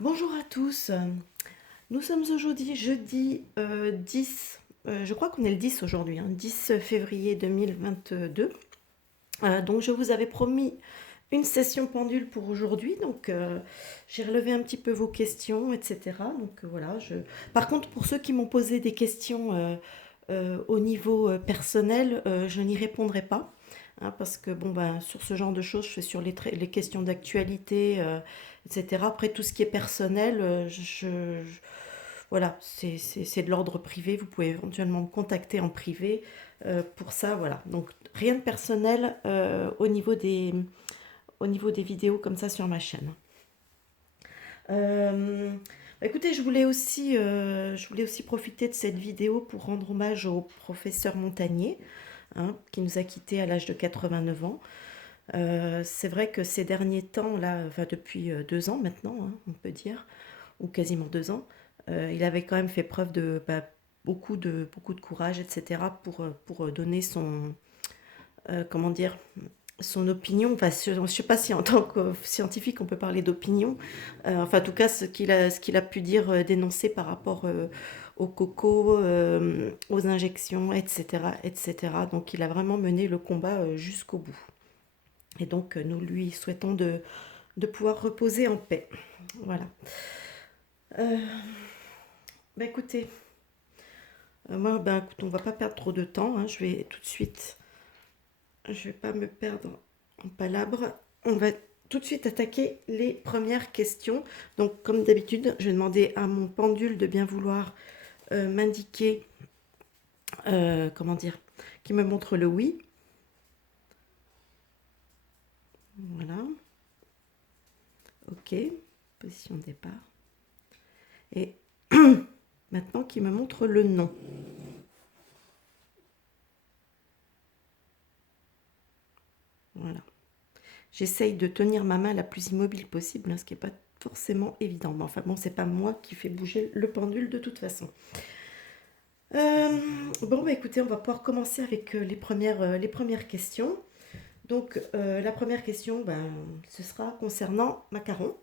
Bonjour à tous. Nous sommes aujourd'hui jeudi 10, je crois qu'on est le 10 aujourd'hui, 10 février 2022. Donc je vous avais promis une session pendule pour aujourd'hui, donc j'ai relevé un petit peu vos questions, etc. Donc voilà. Par contre, pour ceux qui m'ont posé des questions au niveau personnel, je n'y répondrai pas. Parce que bon ben sur ce genre de choses, je fais sur les questions d'actualité, etc. Après tout ce qui est personnel, voilà, c'est de l'ordre privé. Vous pouvez éventuellement me contacter en privé pour ça, voilà. Donc rien de personnel au niveau des vidéos comme ça sur ma chaîne. Écoutez, je voulais aussi profiter de cette vidéo pour rendre hommage au professeur Montagnier, qui nous a quittés à l'âge de 89 ans. C'est vrai que ces derniers temps, là, enfin depuis 2 ans maintenant, on peut dire, ou quasiment 2 ans, il avait quand même fait preuve de beaucoup de courage, etc., pour donner comment dire, son opinion. Enfin, je ne sais pas si en tant que scientifique on peut parler d'opinion. Enfin, en tout cas, ce qu'il a pu dire, dénoncer par rapport au coco, aux injections, etc., etc. Donc, il a vraiment mené le combat jusqu'au bout. Et donc, nous lui souhaitons de pouvoir reposer en paix. Voilà. Euh, écoutez, moi, écoute, on va pas perdre trop de temps. Je vais tout de suite, je vais pas me perdre en palabres. On va tout de suite attaquer les premières questions. Donc, comme d'habitude, je vais demander à mon pendule de bien vouloir m'indiquer, comment dire, qui me montre le oui. Voilà. OK. Position de départ. Et maintenant, qui me montre le non. Voilà. J'essaye de tenir ma main la plus immobile possible, ce qui n'est pas forcément évident. Mais enfin bon, c'est pas moi qui fais bouger le pendule de toute façon. Bon, écoutez, on va pouvoir commencer avec les premières questions. Donc, la première question, ce sera concernant Macaron,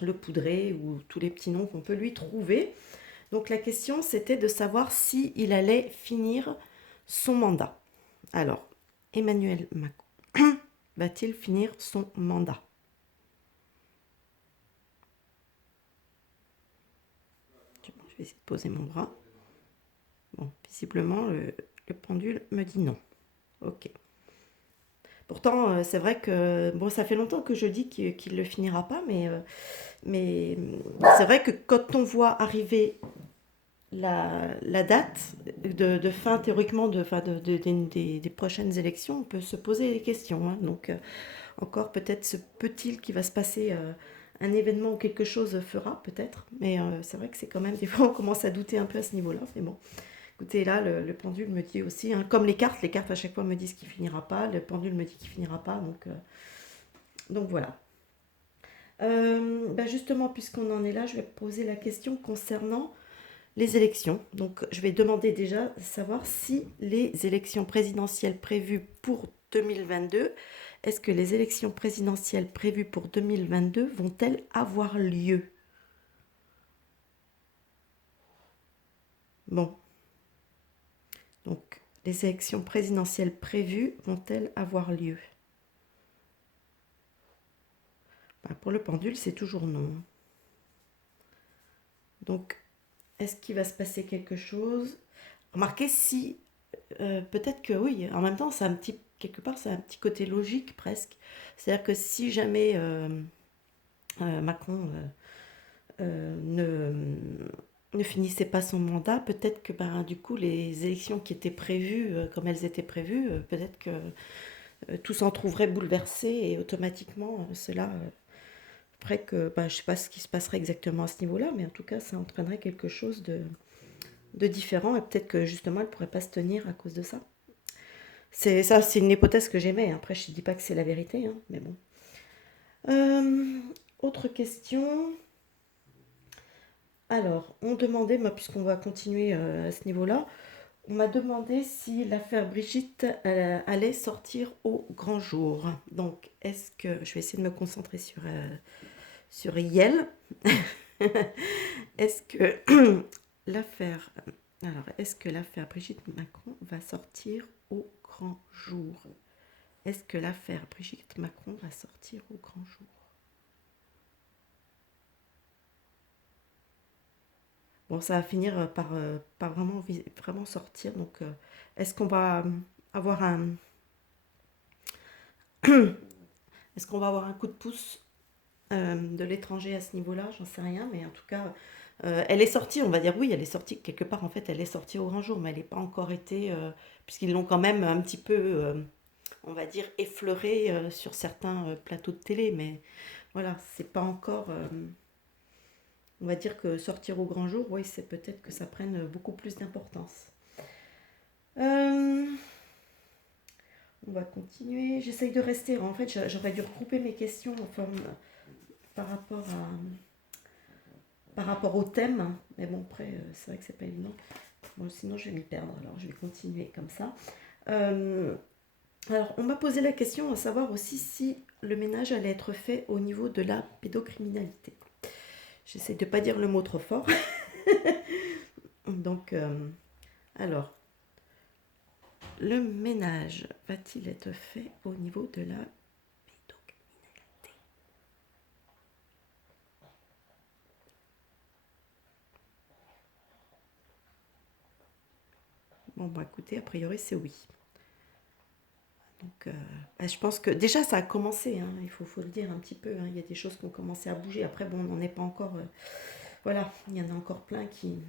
le poudré ou tous les petits noms qu'on peut lui trouver. Donc, la question, c'était de savoir si il allait finir son mandat. Alors, Emmanuel Macron va-t-il finir son mandat? Je vais essayer de poser mon bras. Bon, visiblement, le pendule me dit non. Ok. Pourtant, c'est vrai que bon, ça fait longtemps que je dis qu'il ne le finira pas, mais c'est vrai que quand on voit arriver la date de fin, théoriquement, des prochaines élections, on peut se poser des questions. Donc, encore peut-être peut-il qu'il va se passer un événement où quelque chose fera, peut-être. Mais c'est vrai que c'est quand même, des fois, on commence à douter un peu à ce niveau-là. Mais bon, écoutez, là, le pendule me dit aussi, comme les cartes à chaque fois me disent qu'il finira pas, le pendule me dit qu'il finira pas. Donc voilà. Justement, puisqu'on en est là, je vais poser la question concernant les élections. Donc, je vais demander déjà de savoir si les élections présidentielles prévues pour 2022, est-ce que les élections présidentielles prévues pour 2022 vont-elles avoir lieu? Bon, donc les élections présidentielles prévues vont-elles avoir lieu? Pour le pendule, c'est toujours non. Donc, est-ce qu'il va se passer quelque chose? Remarquez si, peut-être que oui, en même temps, quelque part, c'est un petit côté logique presque. C'est-à-dire que si jamais Macron ne finissait pas son mandat, peut-être que du coup, les élections qui étaient prévues, comme elles étaient prévues, peut-être que tout s'en trouverait bouleversé et automatiquement, cela ferait que, je ne sais pas ce qui se passerait exactement à ce niveau-là, mais en tout cas, ça entraînerait quelque chose de différent et peut-être que justement, elle ne pourrait pas se tenir à cause de ça. C'est une hypothèse que j'émets. Après, je ne dis pas que c'est la vérité, mais bon. Autre question. Alors, on demandait, puisqu'on va continuer à ce niveau-là, on m'a demandé si l'affaire Brigitte allait sortir au grand jour. Donc, est-ce que... Je vais essayer de me concentrer sur Yel. Est-ce que l'affaire, est-ce que l'affaire Brigitte Macron va sortir au grand jour? Est-ce que l'affaire Brigitte Macron va sortir au grand jour? Bon, ça va finir par vraiment, vraiment sortir. Donc, est-ce qu'on va avoir un, est-ce qu'on va avoir un coup de pouce de l'étranger à ce niveau-là? J'en sais rien, mais en tout cas, elle est sortie. On va dire oui, elle est sortie quelque part. En fait, elle est sortie au grand jour, mais elle n'est pas encore été, puisqu'ils l'ont quand même un petit peu, on va dire, effleurée sur certains plateaux de télé. Mais voilà, c'est pas encore. On va dire que sortir au grand jour, oui, c'est peut-être que ça prenne beaucoup plus d'importance. Euh, on va continuer. J'essaye de rester. En fait, j'aurais dû regrouper mes questions enfin, par rapport par rapport au thème. Mais bon, après, c'est vrai que c'est pas évident. Bon, sinon, je vais m'y perdre. Alors, je vais continuer comme ça. Euh, alors, on m'a posé la question à savoir aussi si le ménage allait être fait au niveau de la pédocriminalité. J'essaie de ne pas dire le mot trop fort. Donc, alors, le ménage va-t-il être fait au niveau de la pédocriminalité? Bon, bah écoutez, a priori, c'est oui. Donc, je pense que déjà, ça a commencé, hein, il faut le dire un petit peu. Hein, il y a des choses qui ont commencé à bouger. Après, bon, on n'en est pas encore. Voilà, il y en a encore plein qui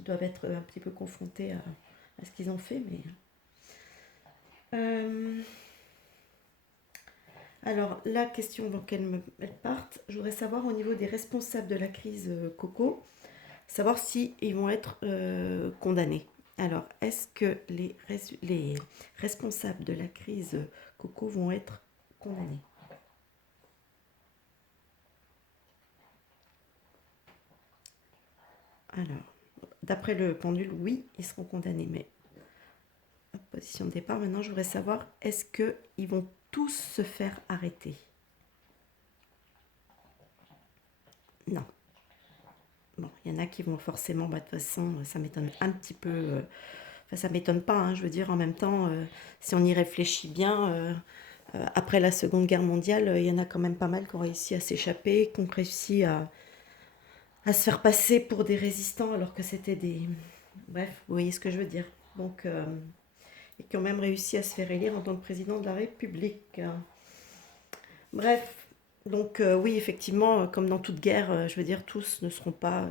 doivent être un petit peu confrontés à ce qu'ils ont fait. Mais alors, la question dans laquelle elles partent, je voudrais savoir au niveau des responsables de la crise coco, savoir si ils vont être condamnés. Alors, est-ce que les responsables de la crise coco vont être condamnés? Alors, d'après le pendule, oui, ils seront condamnés. Mais position de départ, maintenant, je voudrais savoir, est-ce qu'ils vont tous se faire arrêter? Non. Bon, il y en a qui vont forcément, de toute façon, ça m'étonne un petit peu. Enfin, ça m'étonne pas, hein, je veux dire, en même temps, si on y réfléchit bien, après la Seconde Guerre mondiale, il y en a quand même pas mal qui ont réussi à s'échapper, qui ont réussi à se faire passer pour des résistants alors que c'était des... Bref, vous voyez ce que je veux dire. Donc, et qui ont même réussi à se faire élire en tant que président de la République. Bref, donc oui, effectivement, comme dans toute guerre, je veux dire, tous ne seront pas...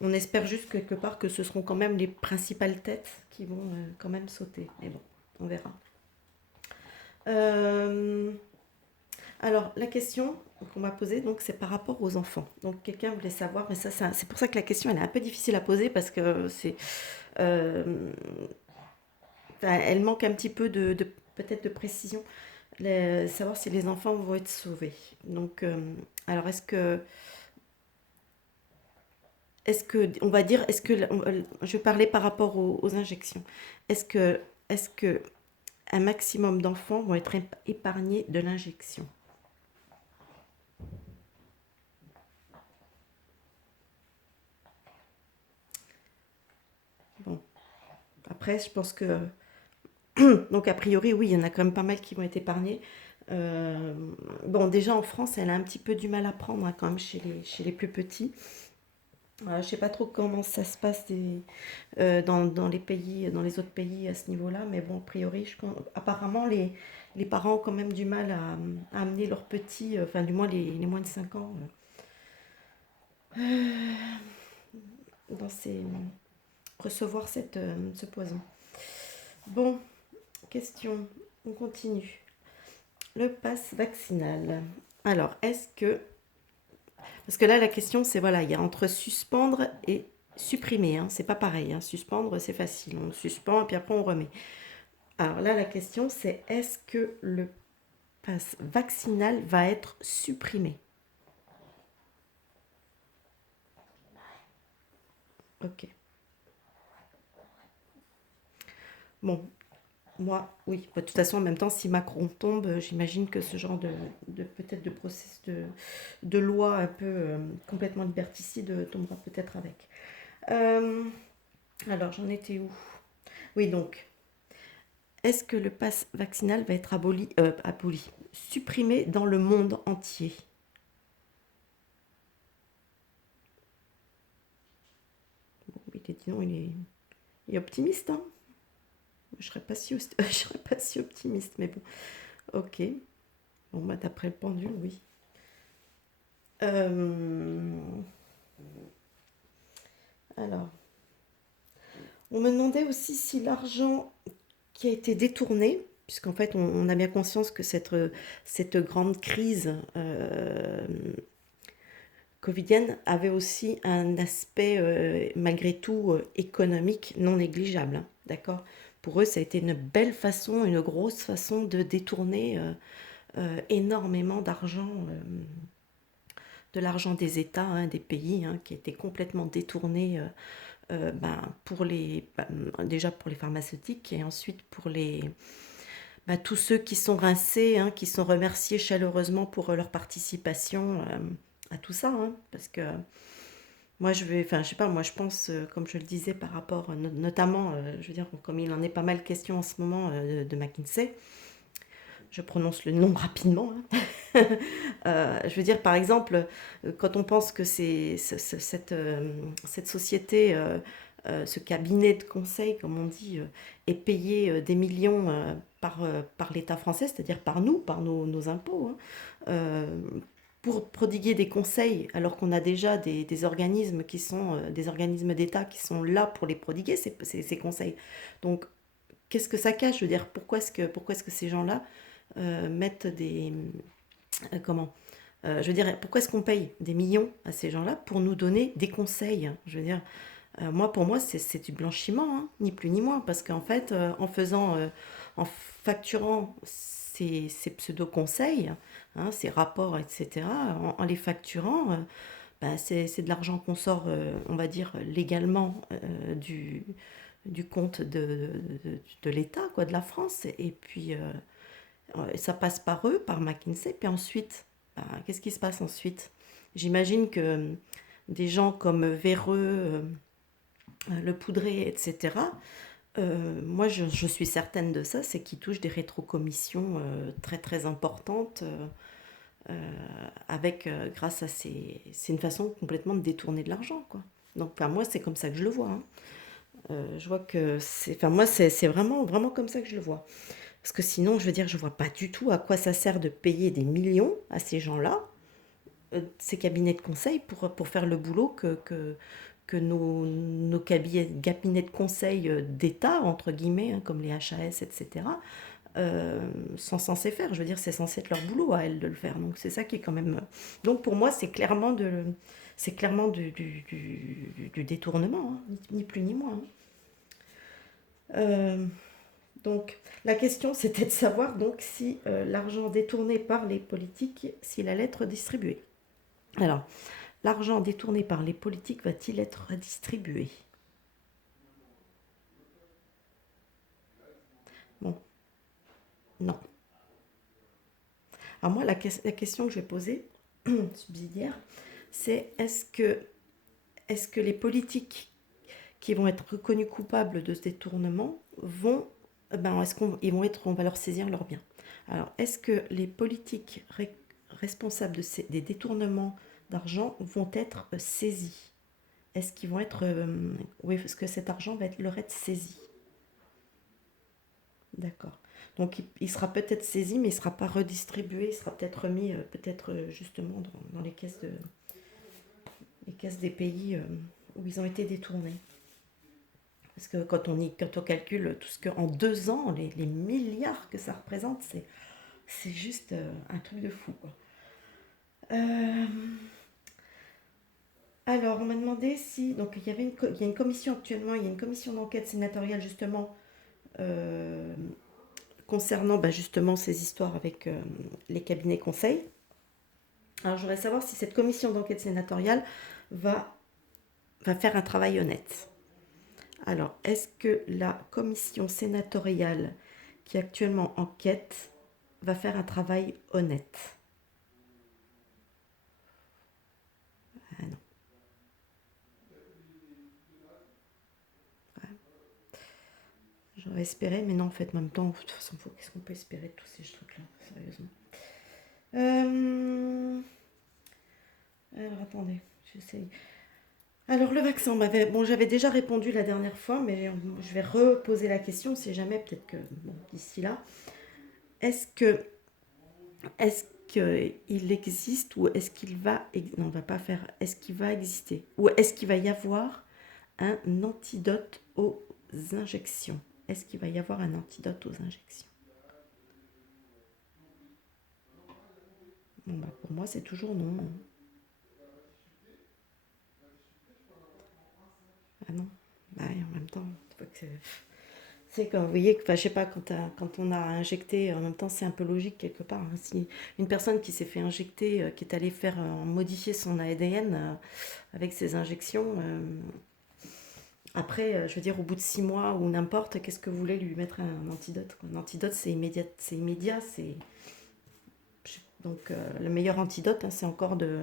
on espère juste quelque part que ce seront quand même les principales têtes qui vont quand même sauter. Mais bon, on verra. Euh, alors, la question qu'on m'a posée, donc, c'est par rapport aux enfants. Donc, quelqu'un voulait savoir, mais ça c'est pour ça que la question, elle est un peu difficile à poser parce que c'est... euh, elle manque un petit peu peut-être de précision. Savoir si les enfants vont être sauvés. Donc, alors, on va dire, je parlais par rapport aux injections. Est-ce que, est-ce que un maximum d'enfants vont être épargnés de l'injection? Bon, après, je pense que, donc a priori, oui, il y en a quand même pas mal qui vont être épargnés. Bon, déjà en France, elle a un petit peu du mal à prendre hein, quand même chez les plus petits. Je ne sais pas trop comment ça se passe dans les pays, dans les autres pays à ce niveau-là, mais bon, a priori, apparemment, les parents ont quand même du mal à amener leurs petits, enfin, du moins les moins de 5 ans, dans recevoir ce poison. Bon, question, on continue. Le pass vaccinal. Alors, est-ce que... Parce que là, la question, c'est, voilà, il y a entre suspendre et supprimer. Hein, c'est pas pareil. Hein. Suspendre, c'est facile. On suspend et puis après, on remet. Alors là, la question, c'est est-ce que le pass vaccinal va être supprimé? Ok. Bon. Moi, oui. Bah, de toute façon, en même temps, si Macron tombe, j'imagine que ce genre peut-être de process de loi un peu complètement liberticide tombera peut-être avec. Euh, alors, j'en étais où? Oui, donc, est-ce que le pass vaccinal va être supprimé dans le monde entier? Bon, il est dit non, il est optimiste, hein. Je serais pas si, je serais pas si optimiste, mais bon, ok. Bon, bah, d'après le pendule, oui. Euh, alors, on me demandait aussi si l'argent qui a été détourné, puisqu'en fait, on a bien conscience que cette grande crise covidienne avait aussi un aspect, malgré tout, économique non négligeable, hein, d'accord? Pour eux, ça a été une belle façon, une grosse façon de détourner énormément d'argent, de l'argent des États, hein, des pays, hein, qui était complètement détourné ben, déjà pour les pharmaceutiques et ensuite pour tous ceux qui sont rincés, hein, qui sont remerciés chaleureusement pour leur participation à tout ça, hein, parce que moi enfin je sais pas, moi je pense, comme je le disais par rapport, notamment, je veux dire, comme il en est pas mal question en ce moment de McKinsey, je prononce le nom rapidement, hein. Je veux dire, par exemple, quand on pense que cette société, ce cabinet de conseil, comme on dit, est payé des millions par l'État français, c'est-à-dire par nous, par nos impôts, hein, euh, pour prodiguer des conseils, alors qu'on a déjà des organismes qui sont des organismes d'État qui sont là pour les prodiguer, ces conseils. Donc, qu'est-ce que ça cache? Je veux dire, pourquoi est-ce que ces gens-là mettent comment je veux dire, pourquoi est-ce qu'on paye des millions à ces gens-là pour nous donner des conseils? Je veux dire, pour moi, c'est du blanchiment, hein, ni plus ni moins, parce qu'en fait, en facturant ces pseudo-conseils, hein, ces rapports, etc., en les facturant, c'est de l'argent qu'on sort, on va dire, légalement du compte de l'État, quoi, de la France, et puis ça passe par eux, par McKinsey, puis ensuite, qu'est-ce qui se passe ensuite? J'imagine que des gens comme Véreux, Le Poudré, etc., moi je suis certaine de ça, c'est qu'ils touchent des rétrocommissions très très importantes grâce à c'est une façon complètement de détourner de l'argent, quoi. Donc enfin, moi c'est comme ça que je le vois, hein. Je vois que enfin moi c'est vraiment vraiment comme ça que je le vois. Parce que sinon, je veux dire, je vois pas du tout à quoi ça sert de payer des millions à ces gens-là, ces cabinets de conseil, pour faire le boulot que nos cabinets de conseil d'État, entre guillemets, hein, comme les HAS, etc., sont censés faire. Je veux dire, c'est censé être leur boulot à elles de le faire. Donc c'est ça qui est quand même... Donc pour moi, c'est clairement du détournement, hein, ni plus ni moins, hein. Euh, Donc, la question, c'était de savoir donc si l'argent détourné par les politiques, s'il allait être distribué. Alors, l'argent détourné par les politiques va-t-il être redistribué? Bon, non. Alors moi, la question que je vais poser, subsidiaire, c'est est-ce que les politiques qui vont être reconnus coupables de ce détournement est-ce on va leur saisir leurs biens? Alors, est-ce que les politiques responsables des détournements d'argent vont être saisis? Est-ce qu'ils vont être, oui, est-ce que cet argent leur être saisi? D'accord. Donc, il sera peut-être saisi, mais il ne sera pas redistribué. Il sera peut-être remis, peut-être justement dans les caisses des pays où ils ont été détournés. Parce que quand on calcule tout ce que en 2 ans, les milliards que ça représente, c'est juste un truc de fou, quoi. Euh, alors, on m'a demandé si donc il y a une commission actuellement, il y a une commission d'enquête sénatoriale justement euh, concernant justement ces histoires avec les cabinets conseils. Alors, je voudrais savoir si cette commission d'enquête sénatoriale va faire un travail honnête. Alors, est-ce que la commission sénatoriale qui est actuellement en quête va faire un travail honnête. Ah non. Ouais. J'aurais espéré, mais non, en fait, en même temps, de toute façon, qu'est-ce qu'on peut espérer de tous ces trucs-là, sérieusement. Alors, attendez, j'essaye. Alors, le vaccin, bon, j'avais déjà répondu la dernière fois, mais je vais reposer la question, on sait jamais, peut-être que bon, d'ici là. Est-ce que, est-ce qu'il existe ou est-ce qu'il va, non, on va pas faire, est-ce qu'il va exister ou est-ce qu'il va y avoir un antidote aux injections? Est-ce qu'il va y avoir un antidote aux injections? Bon, pour moi, c'est toujours non. Ah non. Bah, et en même temps, c'est comme, vous voyez, enfin, je sais pas, quand on a injecté, en même temps, c'est un peu logique quelque part, hein. Si une personne qui s'est fait injecter, qui est allée faire modifier son ADN avec ses injections, après, je veux dire, au bout de 6 mois ou n'importe, qu'est-ce que vous voulez lui mettre un antidote, quoi. Un antidote, c'est immédiat, c'est. Donc, le meilleur antidote, hein, c'est encore de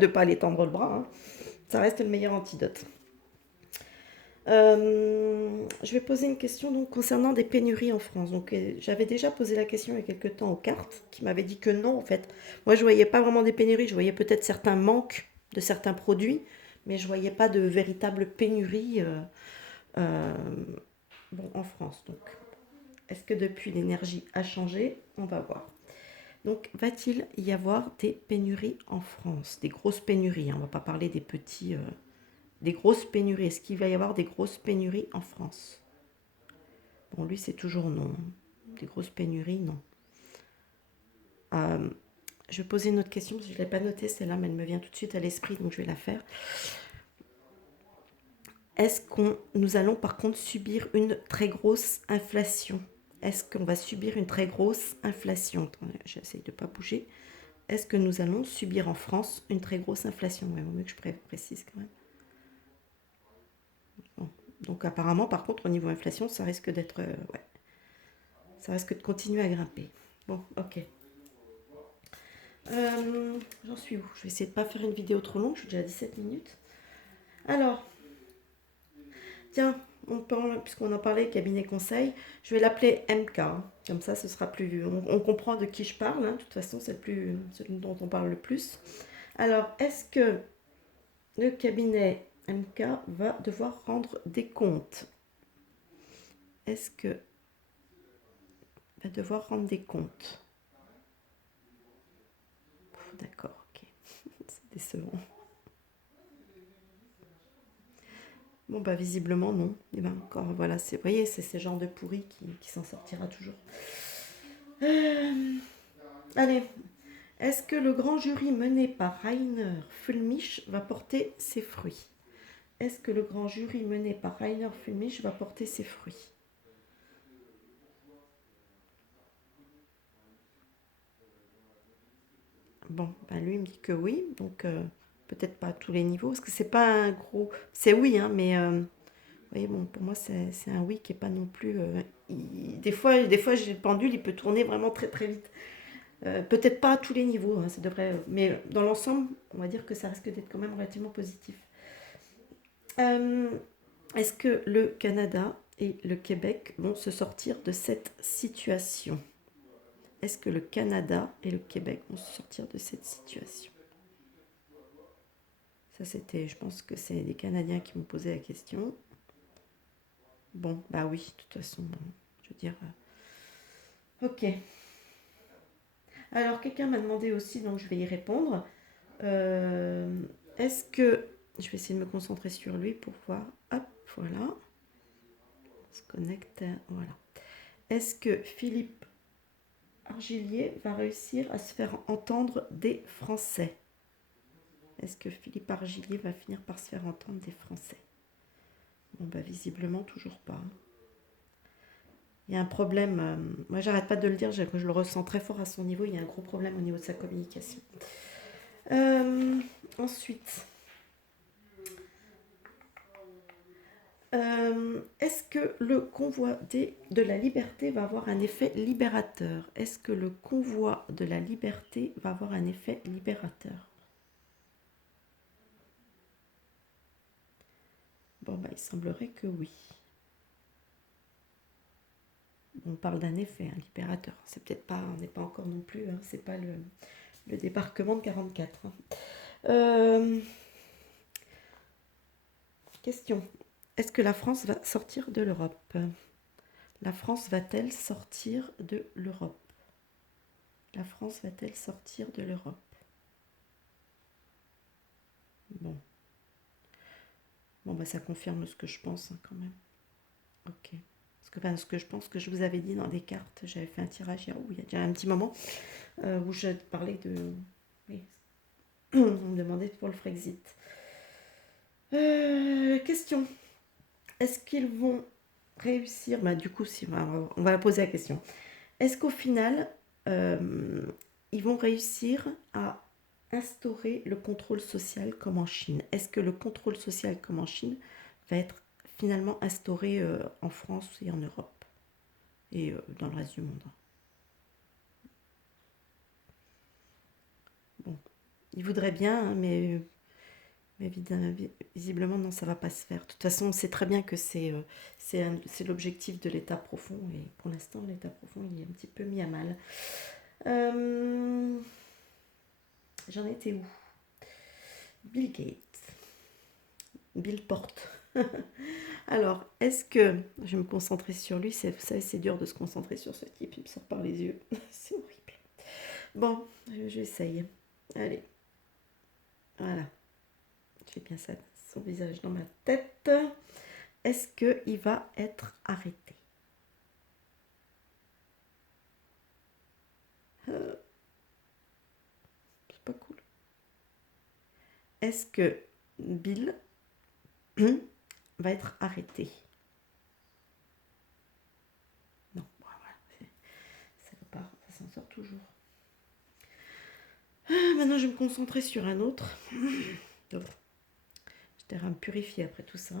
ne pas aller tendre le bras, hein. Ça reste le meilleur antidote. Je vais poser une question donc, concernant des pénuries en France. Donc, j'avais déjà posé la question il y a quelques temps aux cartes, qui m'avaient dit que non, en fait. Moi, je ne voyais pas vraiment des pénuries, je voyais peut-être certains manques de certains produits, mais je ne voyais pas de véritable pénurie euh, bon, en France. Donc, est-ce que depuis l'énergie a changé? On va voir. Donc, va-t-il y avoir des pénuries en France? Des grosses pénuries, hein. On ne va pas parler des petits... des grosses pénuries. Est-ce qu'il va y avoir des grosses pénuries en France? Bon, lui, c'est toujours non. Des grosses pénuries, non. Euh, je vais poser une autre question, parce que je ne l'ai pas notée, celle-là, mais elle me vient tout de suite à l'esprit, donc je vais la faire. Est-ce que nous allons par contre subir une très grosse inflation? Est-ce qu'on va subir une très grosse inflation? Attendez, j'essaye de ne pas bouger. Est-ce que nous allons subir en France une très grosse inflation? Ouais, vaut mieux que je précise quand même. Bon. Donc apparemment, par contre, au niveau inflation, ça risque d'être... ouais, ça risque de continuer à grimper. Bon, ok. J'en suis où? Je vais essayer de ne pas faire une vidéo trop longue, je suis déjà à 17 minutes. Alors, tiens, puisqu'on en parlait, cabinet conseil, je vais l'appeler MK. Comme ça, ce sera plus... On comprend de qui je parle, hein. De toute façon, c'est celui dont on parle le plus. Alors, est-ce que le cabinet MK va devoir rendre des comptes? Est-ce que va devoir rendre des comptes? D'accord, ok. C'est décevant. Bon, bah, visiblement, non. Et ben, encore, voilà, vous voyez, c'est ce genre de pourri qui s'en sortira toujours. Allez, est-ce que le grand jury mené par Rainer Fulmich va porter ses fruits? Est-ce que le grand jury mené par Rainer Fulmich va porter ses fruits? Bon, bah lui il me dit que oui, donc peut-être pas à tous les niveaux, parce que c'est pas un gros... C'est oui, hein, mais vous voyez, bon, pour moi c'est un oui qui est pas non plus... des fois, le pendule, il peut tourner vraiment très très vite. Peut-être pas à tous les niveaux, hein, ça devrait, mais dans l'ensemble, on va dire que ça risque d'être quand même relativement positif. Euh, Est-ce que le Canada et le Québec vont se sortir de cette situation? Est-ce que le Canada et le Québec vont se sortir de cette situation? Ça, c'était, je pense que c'est des Canadiens qui m'ont posé la question. Bon, bah oui, de toute façon, je veux dire. Ok. Alors, quelqu'un m'a demandé aussi, donc je vais y répondre. Euh, Est-ce que. Je vais essayer de me concentrer sur lui pour voir. Hop, voilà. On se connecte. Voilà. Est-ce que Philippe Argilier va réussir à se faire entendre des Français? Est-ce que Philippe Argilier va finir par se faire entendre des Français? Bon, bah visiblement, toujours pas. Il y a un problème, moi j'arrête pas de le dire, je le ressens très fort à son niveau, il y a un gros problème au niveau de sa communication. Euh, Ensuite, Est-ce que le convoi de la liberté va avoir un effet libérateur? Est-ce que le convoi de la liberté va avoir un effet libérateur? Bon, bah, il semblerait que oui. On parle d'un effet libérateur. C'est peut-être pas, on n'est pas encore non plus, hein, c'est pas le débarquement de 44. Hein. Question. Est-ce que la France va sortir de l'Europe? La France va-t-elle sortir de l'Europe? La France va-t-elle sortir de l'Europe? Bon. Bon, bah ça confirme ce que je pense hein, quand même. Ok. Parce que, enfin, ce que je pense que je vous avais dit dans des cartes, j'avais fait un tirage il y a déjà un petit moment, où je parlais de... Oui. On me demandait pour le Frexit. Question. Est-ce qu'ils vont réussir? Bah, du coup, si, on va poser la question. Est-ce qu'au final, ils vont réussir à instaurer le contrôle social comme en Chine? Est-ce que le contrôle social comme en Chine va être finalement instauré en France et en Europe et dans le reste du monde? Bon, ils voudraient bien, hein, mais visiblement, non, ça ne va pas se faire. De toute façon, on sait très bien que c'est l'objectif de l'État profond, et pour l'instant, l'État profond, il est un petit peu mis à mal. J'en étais où? Bill Gates. Bill Porte. Alors, est-ce que... Je vais me concentrer sur lui, c'est dur de se concentrer sur ce type, il me sort par les yeux. C'est horrible. Bon, j'essaye. Allez. Voilà. J'ai bien ça, son visage dans ma tête. Est-ce qu'il va être arrêté? C'est pas cool. Est-ce que Bill va être arrêté? Non, voilà, ça va pas, ça s'en sort toujours. Maintenant, je vais me concentrer sur un autre. J'étais à me purifier après tout ça.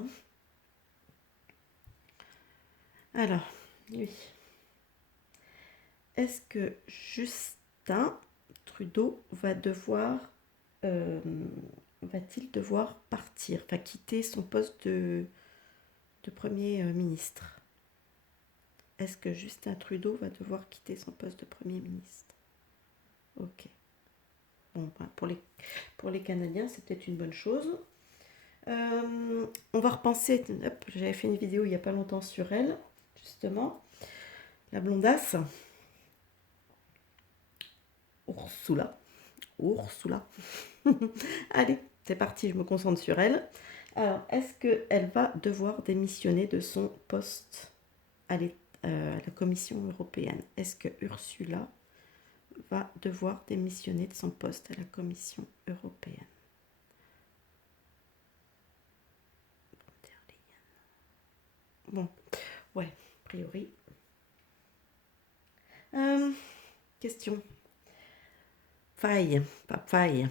Alors, oui. Est-ce que Justin Trudeau va-t-il devoir partir, enfin quitter son poste de Premier ministre? Est-ce que Justin Trudeau va devoir quitter son poste de Premier ministre? Ok. Bon, bah, pour les Canadiens, c'est peut-être une bonne chose. On va repenser. Hop, j'avais fait une vidéo il n'y a pas longtemps sur elle, justement. La blondasse. Ursula. Allez, c'est parti, je me concentre sur elle. Alors, est-ce qu'elle va devoir démissionner de son poste à la Commission européenne? Est-ce que Ursula va devoir démissionner de son poste à la Commission européenne? Bon, ouais, a priori. Question. Faille, pas faille.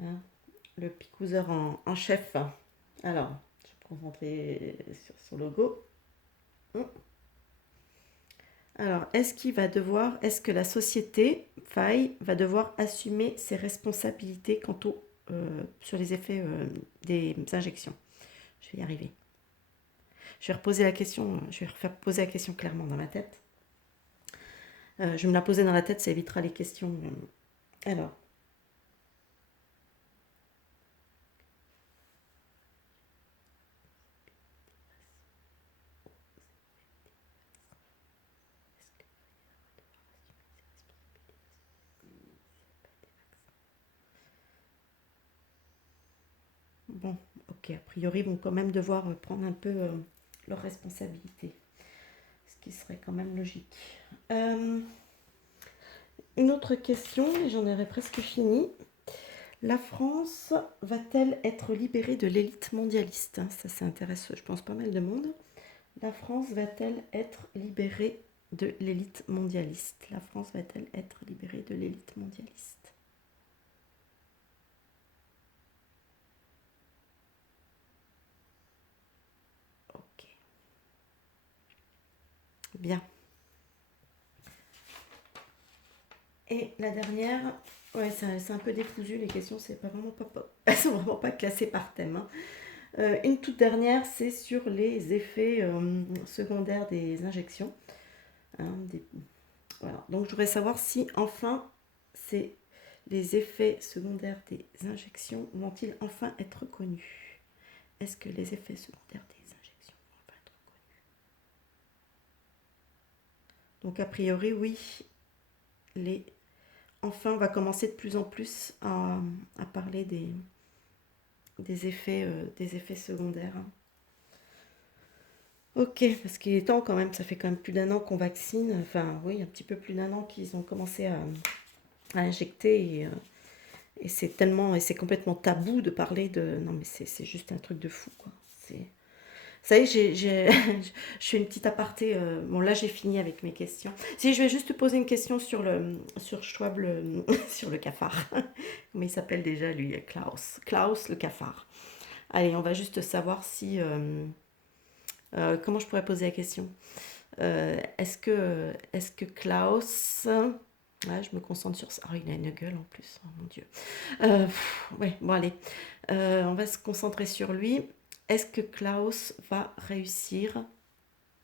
Hein, le picouseur en chef. Alors, je vais me concentrer sur son logo. Alors, est-ce que la société, Faille, va devoir assumer ses responsabilités sur les effets des injections? Je vais y arriver. Je vais reposer la question, je vais refaire poser la question clairement dans ma tête. Je vais me la poser dans la tête, ça évitera les questions. Alors. Bon, ok, a priori, ils vont quand même devoir prendre un peu leurs responsabilités. Ce qui serait quand même logique. Une autre question, et j'en aurais presque fini. La France va-t-elle être libérée de l'élite mondialiste? Ça intéresse, je pense, pas mal de monde. La France va-t-elle être libérée de l'élite mondialiste? La France va-t-elle être libérée de l'élite mondialiste? Bien. Et la dernière, ouais, c'est un peu décousu, les questions, c'est pas vraiment elles sont vraiment pas classées par thème, hein. Une toute dernière, c'est sur les effets secondaires des injections, hein, voilà. Donc je voudrais savoir si enfin c'est les effets secondaires des injections vont-ils enfin être connus? Est-ce que les effets secondaires des injections vont enfin être connus? Donc a priori oui, enfin on va commencer de plus en plus à parler des effets secondaires, hein. Ok, parce qu'il est temps quand même, ça fait quand même plus d'un an qu'on vaccine, enfin oui, un petit peu plus d'un an qu'ils ont commencé à injecter et c'est complètement tabou de parler de... Non mais c'est juste un truc de fou, quoi. Ça y est, je fais une petite aparté. Bon, là, j'ai fini avec mes questions. Si, je vais juste te poser une question sur Schwab, sur le cafard. Comment il s'appelle déjà, lui? Klaus. Klaus, le cafard. Allez, on va juste savoir si... comment je pourrais poser la question? Est-ce que Klaus... Ah, je me concentre sur ça. Oh, il a une gueule en plus. Oh mon Dieu. Ouais, bon, allez. On va se concentrer sur lui. Est-ce que Klaus va réussir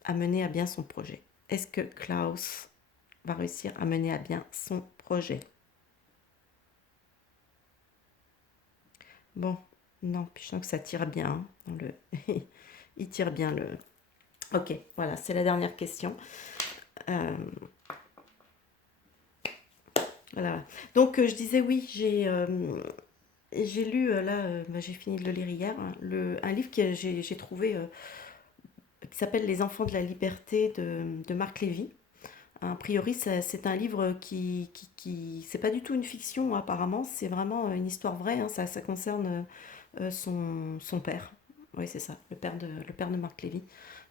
à mener à bien son projet? Est-ce que Klaus va réussir à mener à bien son projet? Bon, non, puis je sens que ça tire bien, hein, il tire bien le... Ok, voilà, c'est la dernière question. Voilà. Donc, je disais oui, j'ai lu, là, j'ai fini de le lire hier, hein, un livre que j'ai trouvé qui s'appelle Les enfants de la liberté de Marc Lévy. A priori, c'est un livre c'est pas du tout une fiction apparemment, c'est vraiment une histoire vraie, hein. Ça concerne son père. Oui, c'est ça, le père de Marc Lévy,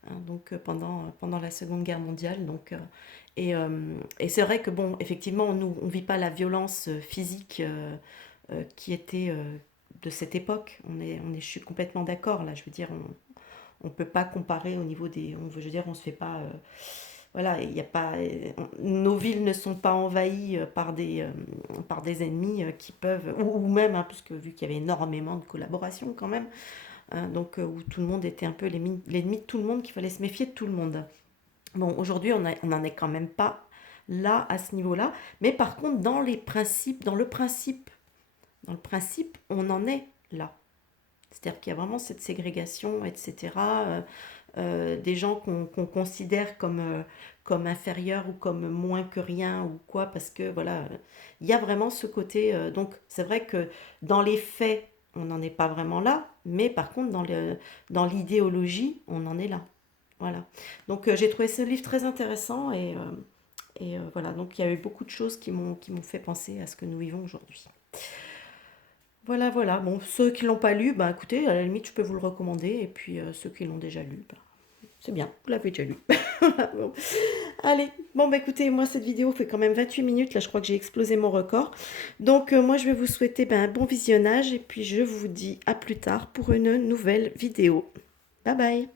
hein, donc pendant la Seconde Guerre mondiale. Donc, et c'est vrai que, bon, effectivement, nous, on vit pas la violence physique qui était de cette époque. Je suis complètement d'accord, là, je veux dire, on peut pas comparer au niveau je veux dire, on se fait pas... voilà, il y a pas, nos villes ne sont pas envahies par des ennemis qui peuvent, ou même, hein, parce que vu qu'il y avait énormément de collaboration quand même, hein, donc où tout le monde était un peu l'ennemi de tout le monde, qu'il fallait se méfier de tout le monde. Bon, aujourd'hui, on n'en est quand même pas là, à ce niveau-là, mais par contre, dans le principe, on en est là. C'est-à-dire qu'il y a vraiment cette ségrégation, etc. Des gens qu'on considère comme inférieurs ou comme moins que rien ou quoi, parce que voilà, il y a vraiment ce côté. Donc c'est vrai que dans les faits, on n'en est pas vraiment là, mais par contre dans l'idéologie, on en est là. Voilà. Donc j'ai trouvé ce livre très intéressant et voilà, donc il y a eu beaucoup de choses qui m'ont fait penser à ce que nous vivons aujourd'hui. Voilà, voilà. Bon, ceux qui l'ont pas lu, bah écoutez, à la limite, je peux vous le recommander. Et puis ceux qui l'ont déjà lu, bah, c'est bien, vous l'avez déjà lu. Bon. Allez, bon bah écoutez, moi cette vidéo fait quand même 28 minutes, là je crois que j'ai explosé mon record. Donc moi je vais vous souhaiter un bon visionnage et puis je vous dis à plus tard pour une nouvelle vidéo. Bye bye.